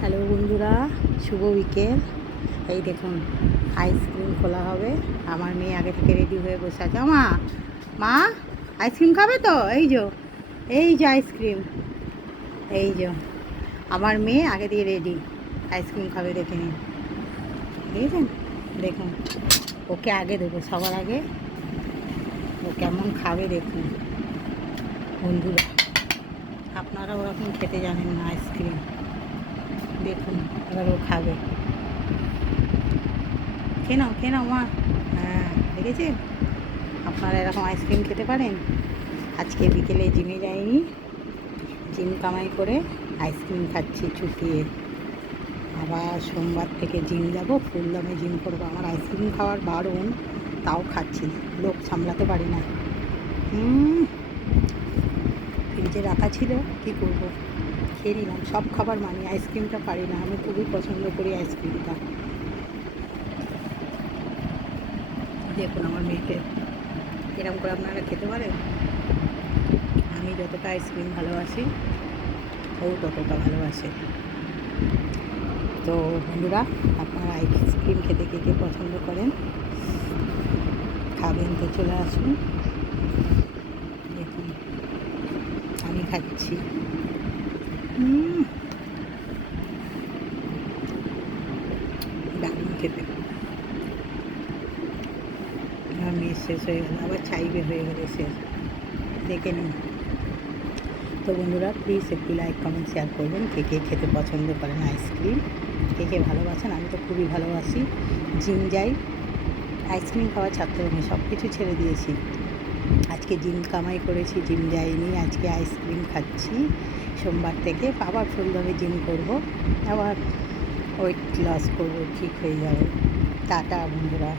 Hello বন্ধুরা, শুভ বিকেল। এই দেখুন, আইসক্রিম খোলা হবে। আমার মেয়ে আগে থেকে রেডি হয়ে বসে আছে। মা মা আইসক্রিম খাবে তো? এই যে আইসক্রিম, এই যে আমার মেয়ে আগে দিয়ে রেডি, আইসক্রিম খাবে। দেখে নিন, দেখেছেন? দেখুন, ওকে আগে দেবো, সবার আগে ও কেমন খাবে দেখুন বন্ধুরা। আপনারা ওরকম খেতে জানেন না আইসক্রিম। দেখুন, এবার ও খাবে। খেয়ে নাও মা। হ্যাঁ, দেখেছেন? আপনারা এরকম আইসক্রিম খেতে পারেন? আজকে বিকেলে জিমে যাইনি, জিম কামাই করে আইসক্রিম খাচ্ছি চুটিয়ে। আবার সোমবার থেকে জিম যাব, ফুল দমে জিম করবো। আমার আইসক্রিম খাওয়ার বারণ, তাও খাচ্ছি, লোক সামলাতে পারি না। ফ্রিজে রাখা ছিল, কী করবো, খেয়ে নিলাম। সব খাবার মানি, আইসক্রিমটা পারি না। আমি খুবই পছন্দ করি আইসক্রিমটা। দেখুন আমার মেয়েকে, এরকম করে আপনারা খেতে পারেন? আমি যতটা আইসক্রিম ভালোবাসি, ও ততটা ভালোবাসে। তো বন্ধুরা, আপনারা আইসক্রিম খেতে কে কে পছন্দ করেন, খাবেন তো চলে আসুন। দেখুন আমি খাচ্ছি। দারুণ খেতে। আমার মেয়ে শেষ হয়ে গেল, আবার চাইবে হয়ে গেলে শেষ। দেখে নিন। তো বন্ধুরা, প্লিজ একটু লাইক কমেন্ট শেয়ার করবেন। কে কে খেতে পছন্দ করেন আইসক্রিম, কে কে ভালোবাসেন? আমি তো খুবই ভালোবাসি। জিম যাই, আইসক্রিম খাওয়া ছাড়তে হবে, সব কিছু ছেড়ে দিয়েছি। আজকে জিম কামাই করেছি, জিম যাইনি, আজকে আইসক্রিম খাচ্ছি। সোমবার থেকে আবার ফুলভাবে জিম করব, আবার ওয়েট লস করবো, ঠিক হয়ে যাবে। টাটা বন্ধুরা।